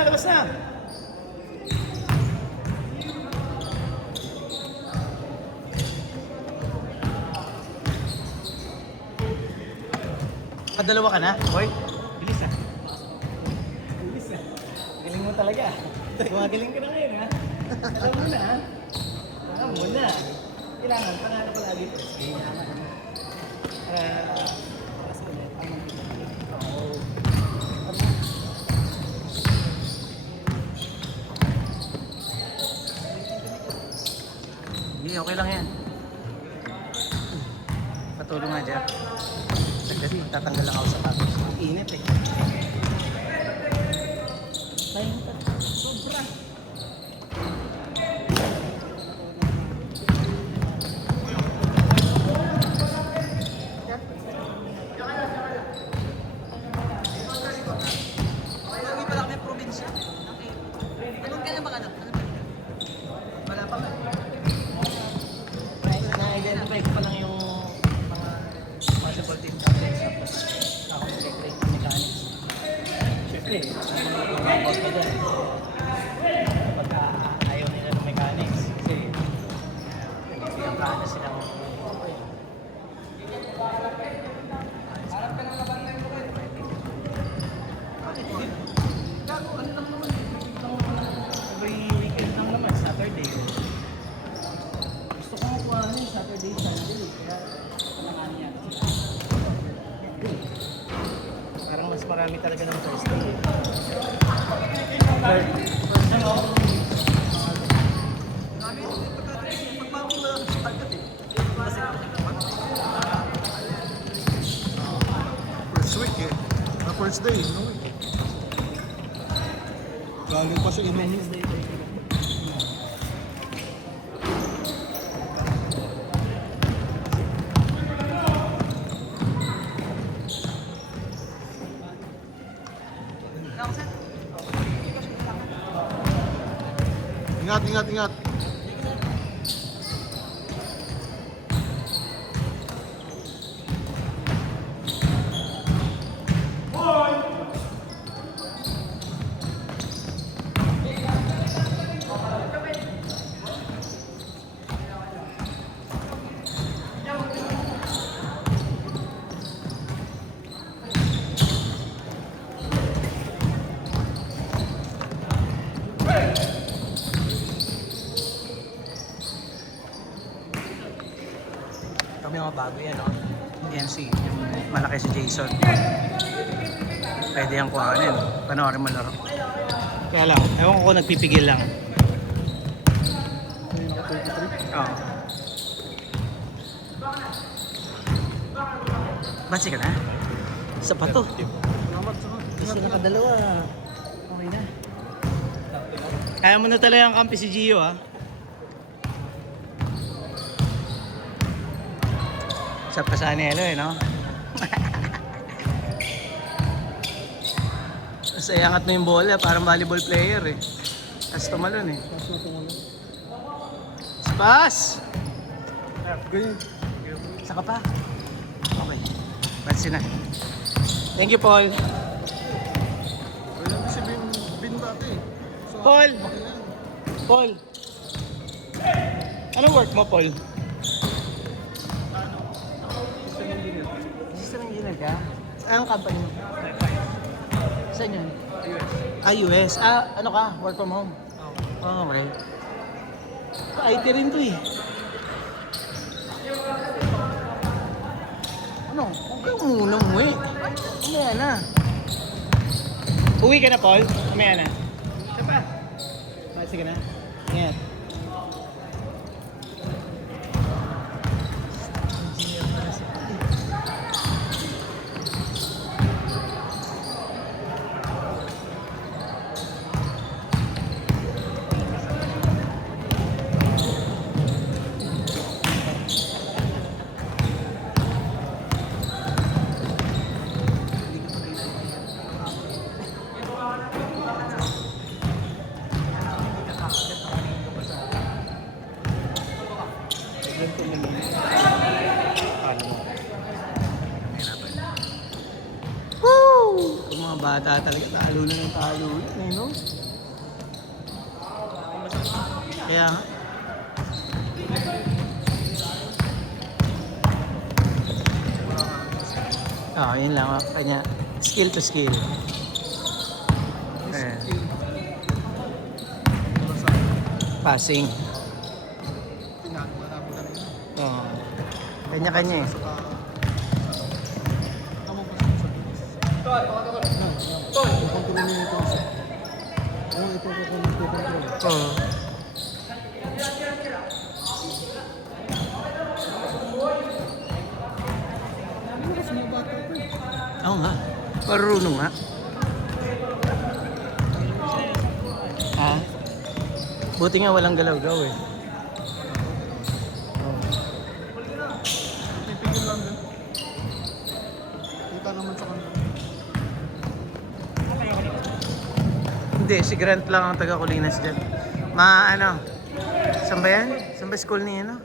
na, labas na. Padalawa ka na, boy? Bilis ah. Bilis ah. Galing mo talaga. Gumagaling ka na ngayon ha. Alam mo na ha. Alam mo na. Kailangan panalo palagi. Kailangan. Hindi, okay lang yan. Patulong nga, Jeff. Sagdali, tatanggal lang ako sa patos. Init eh. Sobra. Na-identify ko pa lang yung mga possible team captains tapos ako mag-create ng mechanics. Siyempre, mag-about ko doon. Pagka ayaw nila ng mechanics kasi pinipiyang ka na silang harap ka ng kabantay mo kayo. Gago, ano lang naman? Every weekend lang naman, Saturday. Gusto ko makuha yung Saturday, Sunday. Kaya panangan niya. Parang mas marami talaga ng Thursday. Ano? First week eh. Na first day, no? Galing pa siya inom. Ingat, ingat, ingat. Kami mga bago yan, no? NC, yung malaki si Jason. Pwede yung kuhanin. Panoorin mo laro. Kaya lang, ewan ko kung nagpipigil lang. Oo. Basi ka na? Sa pato. Kasi nakadalawa. Okay na. Kaya mo na talaga ang kampi si Gio, ha? Sa Pasanelo eh, no? Tapos iangat mo yung bola, parang volleyball player eh. Tapos tumalon eh. Pass! Ganyan. Saka pa. Okay. Pansin na. Thank you, Paul. Wala kasi bin dati. Paul! Paul! Anong work mo, Paul? System engineer ka? Anong company mo? Saan yun? US. Ano ka? Work from home? Oh, okay. IT rin to eh. Ano? Huwag kang muna umuwi. Umaya na. Uwi ka na, Paul? Umaya na. Siya pa. Sige na. Ingat. bata talaga. Talo na ng talo yun eh, no? Kaya nga. Yun lang. Kanya, skill to skill. Ayan. Passing. Oo. Kanya-kanya eh. Oo. Oo nga. Marunong nga. Ha? Buti nga walang galaw-gaw eh. Pipigil lang din. Kita naman sa kanila. Hindi, si Grant lang ang taga-Colinas dyan. Saan ba yan? Saan ba school niya, no?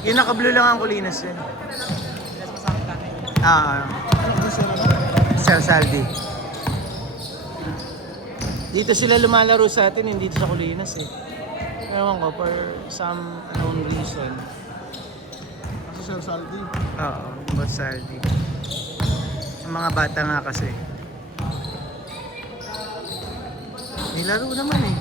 Yung naka-blue lang ang Colinas yan. Sir Saldi. Dito sila lumalaro sa atin, hindi dito sa Colinas eh. Ewan ko, for some unknown reason. Kasi Sir Saldi. Oo, about Saldi. Yung mga bata nga kasi. Nilaro naman eh.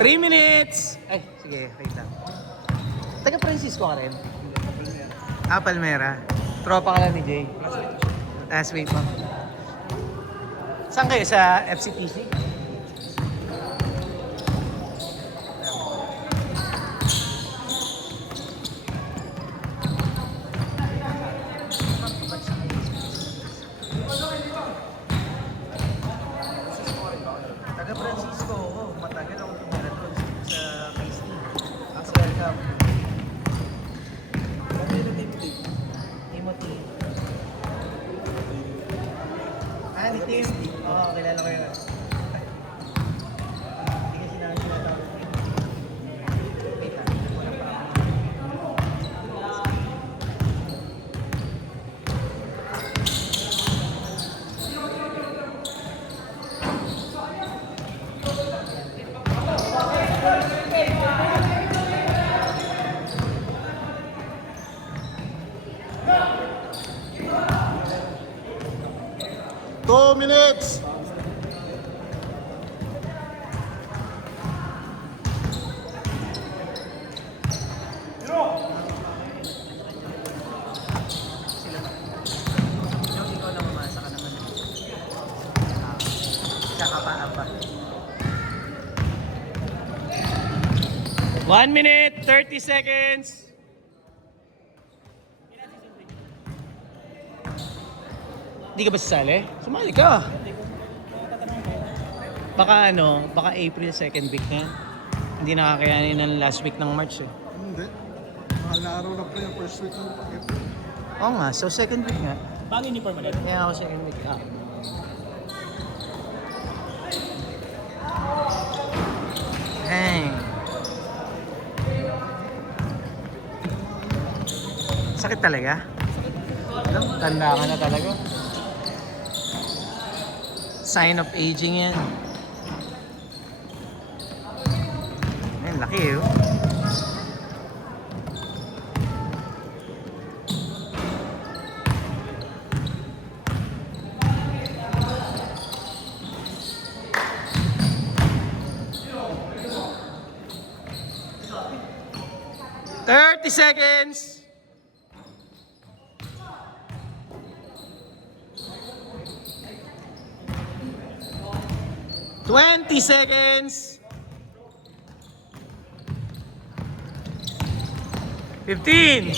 3 minutes! Ay, sige, wait lang. Taga Francisco ka rin? Palmera. Tropa ka lang ni Jay. Last week mo. Saan kayo? Sa FCTC? Taga Francisco ako. Matagal ako tumira doon sa Phase 2. Ang welcome. Timothy. Ni Tim. Oo, kilala ko yun. Hindi kasi namin sinatawag. Wait lang. Wala pa ako. Two minutes! Ikaw lang umasa ka naman. Kakapaan pa. 1 minute, 30 seconds. Hindi ka ba sasali? Sumali ka. Baka April 2nd week na yan. Hindi nakakayanin ng last week ng March eh. Hindi. Mahal na araw na pa yung first week ng April. Oo nga, so second week nga. Bago uniform ulit. Kaya ako second week. Hang. Sakit talaga? Tanda ka na talaga. Sign of aging yan. Ayun, laki eh. Oh. Thirty seconds. Twenty seconds. 15.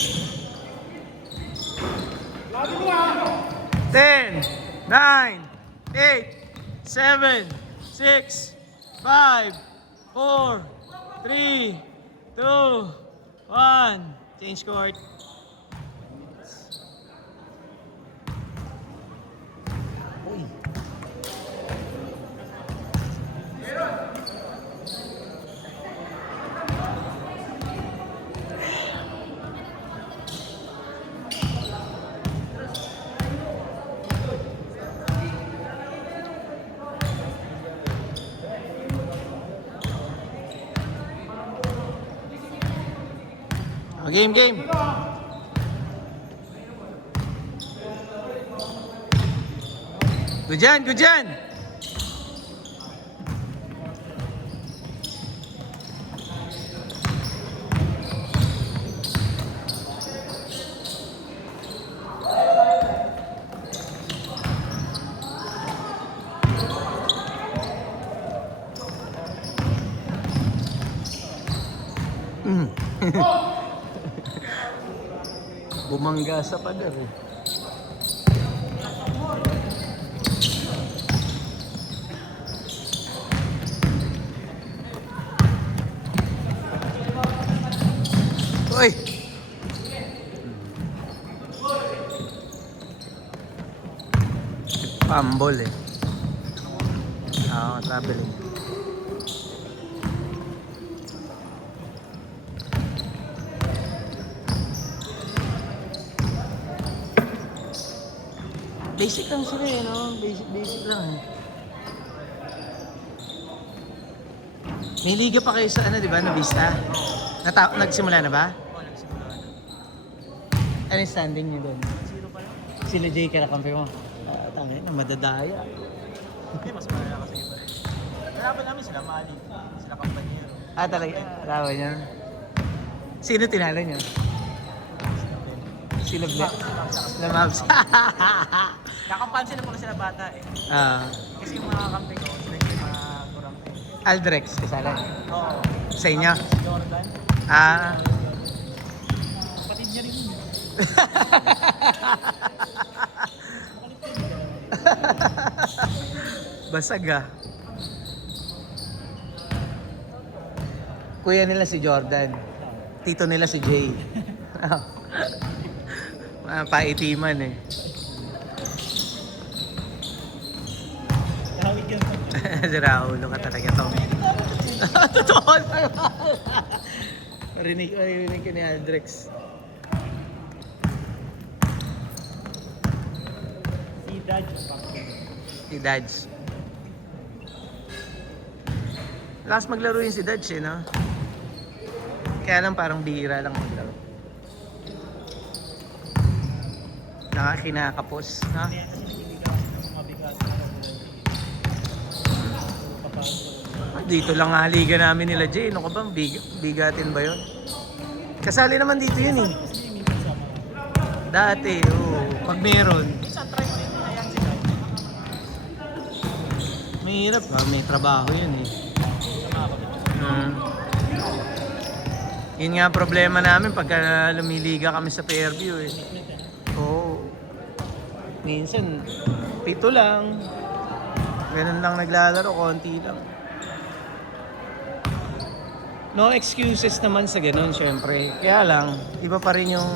10. 9. 8. 7. 6. 5. 4. 3. 2. 1. Change court. Uy. Game, game. Good dyan, good dyan. Bumangga sa pader eh. Uy! Pambol eh. Oo, traveling. Basic lang sila eh, no? Basic lang eh. May liga pa kayo sa ano, di ba? Nabista? Nagsimula na ba? Oo, nagsimula na. Ano yung standing niyo doon? Zero pa lang. Sila Jay kalakampi mo? Tangin na, madadaya. Hindi, mas malala kasi iba rin. Kalaban namin sila, Mali. Sila Campaniero. Talaga, arawan niya. Sino tinalo niyo? Sila Black. Sila Mavs. Kakampansin na pala sila bata eh. Kasi yung mga kampi ko, sila yung mga kurang eh. Aldrex, kasala. Oo. Sa inyo? Si Jordan. Kapatid niya rin yun. Basag ah. Kuya nila si Jordan. Tito nila si Jay. Mga paitiman eh. Kahawig yun. Siraulo ka talaga to. Totoo naman. Rinig ka ni Aldrex. Si Dodge. Si Dodge. Last maglaro yun si Dodge eh, no? Kaya lang parang bihira lang maglaro. Nakakinakapos, no? Kaya kasi nagigigaw ng mga bigat. Dito lang nga liga namin nila Jay. Ano ka ba? Bigatin ba yun? Kasali naman dito yun eh. Dati, oo. Pag meron. Minsan try mo rin na yan sila. Mahirap ba? May trabaho yun eh. Sa mga kapatid. Yun nga ang problema namin pagka lumiliga kami sa Fairview eh. Oo. Minsan, 7 lang. Ganun lang naglalaro, konti lang. No excuses naman sa ganun, syempre. Kaya lang, iba pa rin yung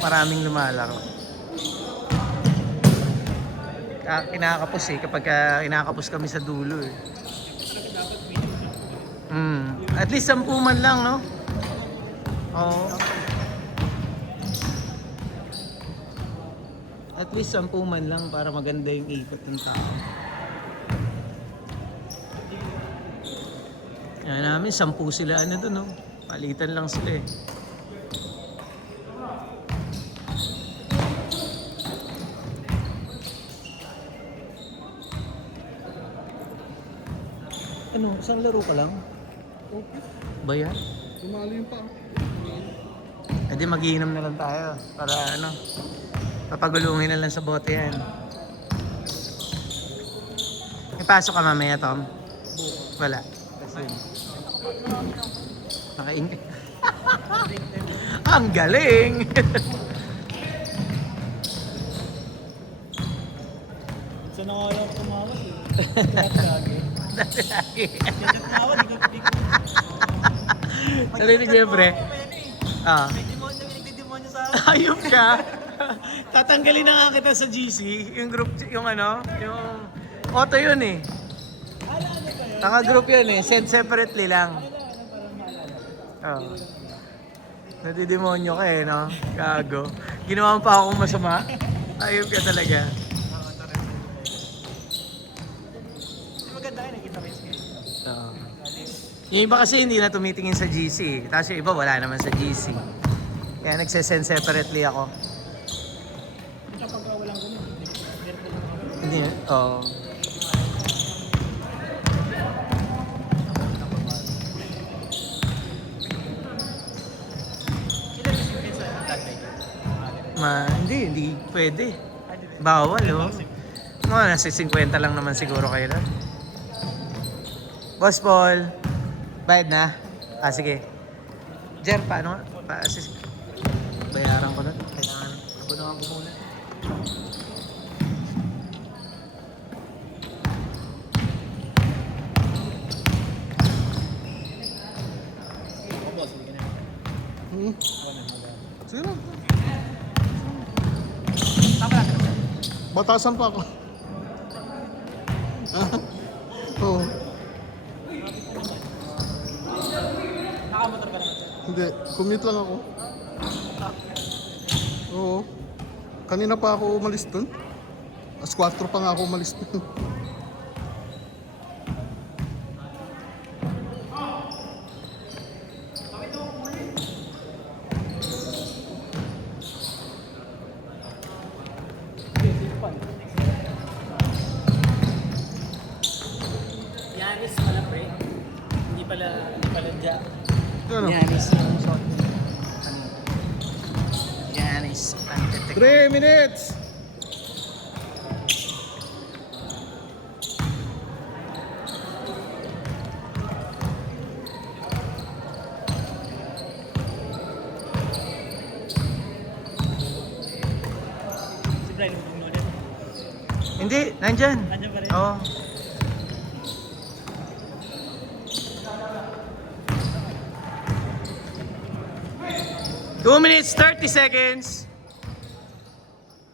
maraming lumalaro. Kinakapos eh, kapag kinakapos kami sa dulo eh. At least 10 man lang, no? Oo. At least 10 man lang para maganda yung ikot ng tao. Yan namin, 10 sila ano doon, no? Palitan lang sila eh. Ano, isang laro ka lang? Ba yan? Tumalo yung pa. E di mag-iinom na lang tayo para ano, papagulungin na lang sa bote yan. Ipasok ka mamaya, Tom? Wala. Kasi nakaingay. Ang galing! Sa nakakala ko tumawag eh. Lahat lagi. Lagi. Lahat tumawag, di ko. Narinig mo yun, pre? May demonyo, may nagdidemonyo sa akin. Ayop ka! Tatanggalin na nga kita sa GC, yung group, yung ano, yung auto yun eh. Tanga group yun eh, send separately lang. Oh. Nadidemonyo ka eh, no? Gago. Ginawa mo pa akong masama. Ayop ka talaga. Di maganda kayo, nakita ko yung schedule. Oo. Yung iba kasi hindi na tumitingin sa GC. Tapos yung iba wala naman sa GC. Kaya nagsesend separately ako. Kapag walang ganun, Hindi, oo. ilan yung minsan ang tatay? Hindi pwede. Bawal, oh. Mga nasa 50 lang naman siguro kayo na. Boss Paul, bayad na? Ah, sige. Jer, paano nga? Pa-assist. Bayaran ko na. Kailangan. Ako na ako muna. Ako boss, hindi ka na. Hmm. Sige lang. Tama lang ka na. Batasan pa ako. Oo. Nakamotor ka naman sir. Hindi. Commute lang ako. Oo. Kanina pa ako umalis dun. As 4 pa nga ako umalis dun. Yanis pala pre. Hindi pala Jack. Ano? Yanis yung shot. Yanis. Antetek. 3 minutes! Si Brian, huwag mo ulit. Hindi, nandyan. Nandyan pa rin? Oo. Two minutes, 30 seconds.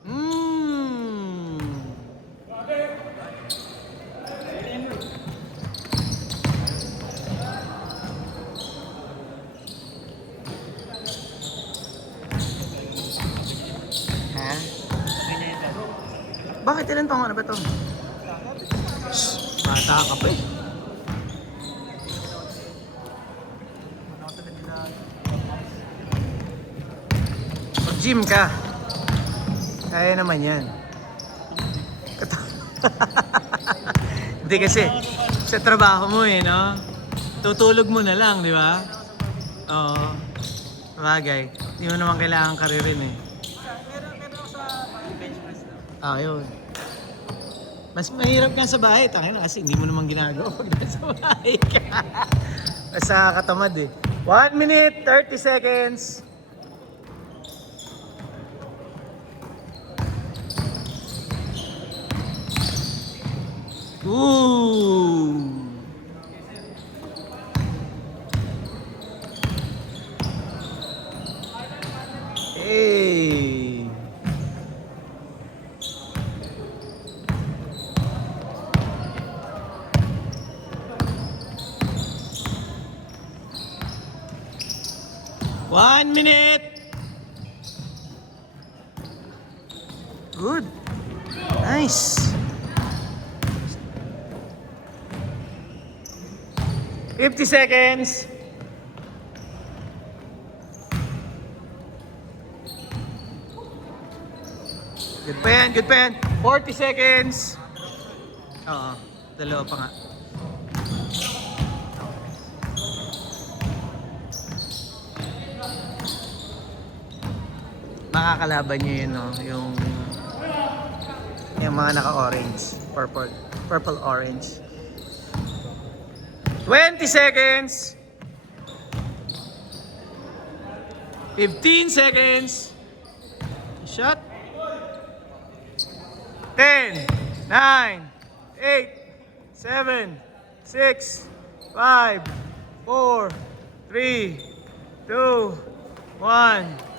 Mmm. Ha? Ganyan yun sir. Bakit ilan taong ano ba ito? Shh, bata ka pa eh. Mag-gym ka. Kaya naman yan. Hindi kasi, sa trabaho mo eh, no? Tutulog mo na lang, di ba? Oo. Bagay. Hindi mo naman kailangan karirin eh. Meron ako sa bench press na. Ah, yun. Mas mahirap ka sa bahay, tangin na kasi hindi mo naman ginagawa pag nasa bahay ka. Basta katamad eh. 1 minute, 30 seconds. Ooh. Hey. One minute. Good. Nice. 50 seconds. Good pa yan, good pa yan. 40 seconds. Oo, dalawa pa nga. Makakalaban nyo yun, no? Yung mga naka-orange. Purple-orange. 20 seconds. 15 seconds. Shot. 10, 9, 8, 7, 6, 5, 4, 3, 2, 1.